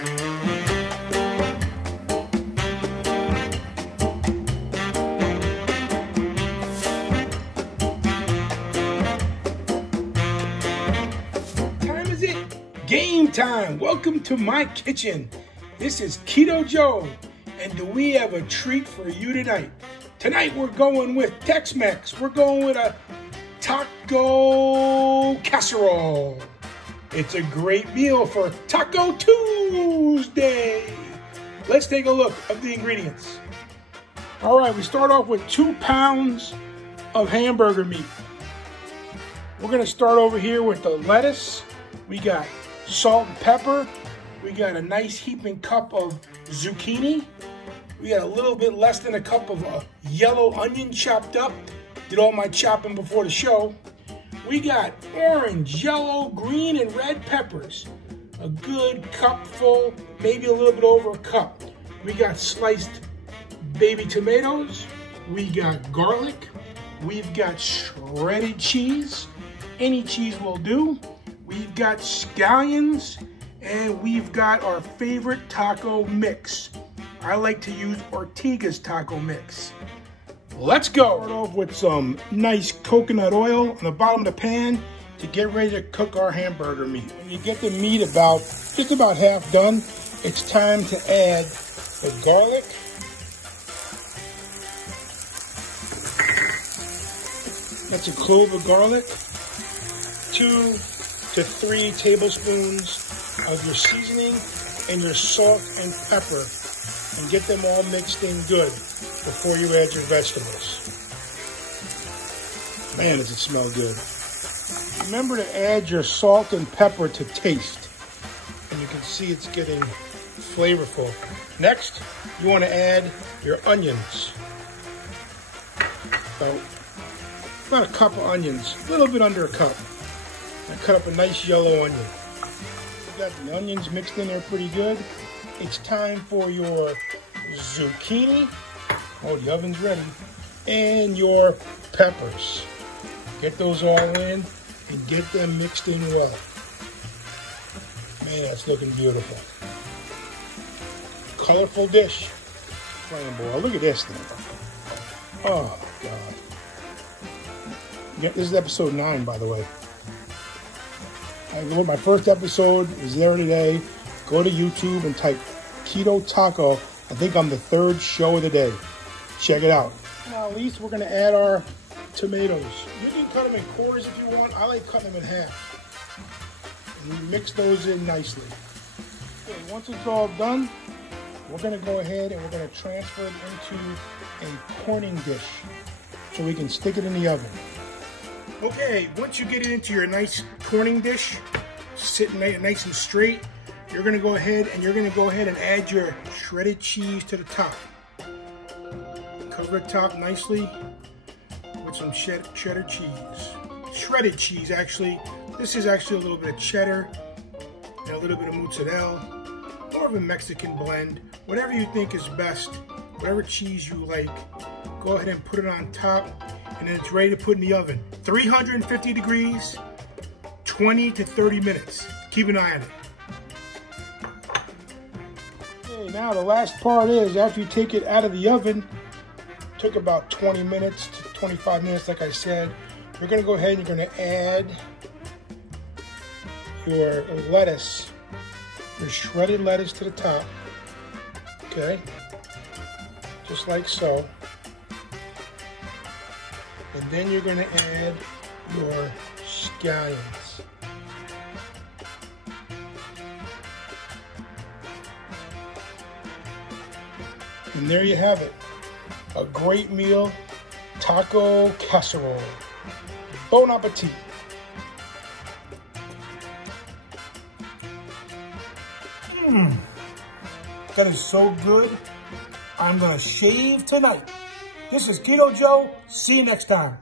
Game time! Welcome to my kitchen. This is Keto Joe, and do we have a treat for you tonight? Tonight we're going with Tex-Mex. We're going with a Taco Casserole. It's a great meal for Taco Tuesday. Let's take a look at the ingredients. All right, we start off with 2 pounds of hamburger meat. We're gonna start over here with the lettuce. We got salt and pepper. We got a nice heaping cup of zucchini. We got a little bit less than a cup of yellow onion chopped up. Did all my chopping before the show. We got orange, yellow, green, and red peppers. A good cup full, maybe a little bit over a cup. We got sliced baby tomatoes. We got garlic. We've got shredded cheese. Any cheese will do. We've got scallions, and we've got our favorite taco mix. I like to use Ortega's taco mix. Let's go. Start off with some nice coconut oil on the bottom of the pan to get ready to cook our hamburger meat. When you get the meat just about half done, it's time to add the garlic. That's a clove of garlic. 2 to 3 tablespoons of your seasoning and your salt and pepper, and get them all mixed in good before you add your vegetables. Man, does it smell good. Remember to add your salt and pepper to taste, and you can see it's getting flavorful. Next, you want to add your onions. About a cup of onions, a little bit under a cup. I cut up a nice yellow onion. We've got the onions mixed in there pretty good. It's time for your zucchini. Oh, the oven's ready. And your peppers. Get those all in and get them mixed in well. Man, that's looking beautiful. Colorful dish. Flamboy. Look at this thing. Oh, God. Yeah, this is episode 9, by the way. My first episode is there today. Go to YouTube and type Keto Taco. I think I'm the 3rd show of the day. Check it out. Now, at least we're going to add our tomatoes. You can cut them in quarters if you want. I like cutting them in half. And you mix those in nicely. Okay, once it's all done, we're going to go ahead and we're going to transfer it into a corning dish so we can stick it in the oven. Okay, once you get it into your nice corning dish, sitting nice and straight, you're gonna go ahead and add your shredded cheese to the top. Cover the top nicely with some cheddar cheese. Shredded cheese, actually. This is actually a little bit of cheddar and a little bit of mozzarella, more of a Mexican blend. Whatever you think is best, whatever cheese you like, go ahead and put it on top. And then it's ready to put in the oven. 350 degrees, 20 to 30 minutes. Keep an eye on it. Okay, now the last part is, after you take it out of the oven, took about 20 minutes to 25 minutes, like I said, you're gonna go ahead and you're gonna add your lettuce, your shredded lettuce to the top, okay? Just like so. And then you're going to add your scallions. And there you have it. A great meal, Taco Casserole. Bon appetit. That is so good. I'm going to shave tonight. This is Keto Joe. See you next time.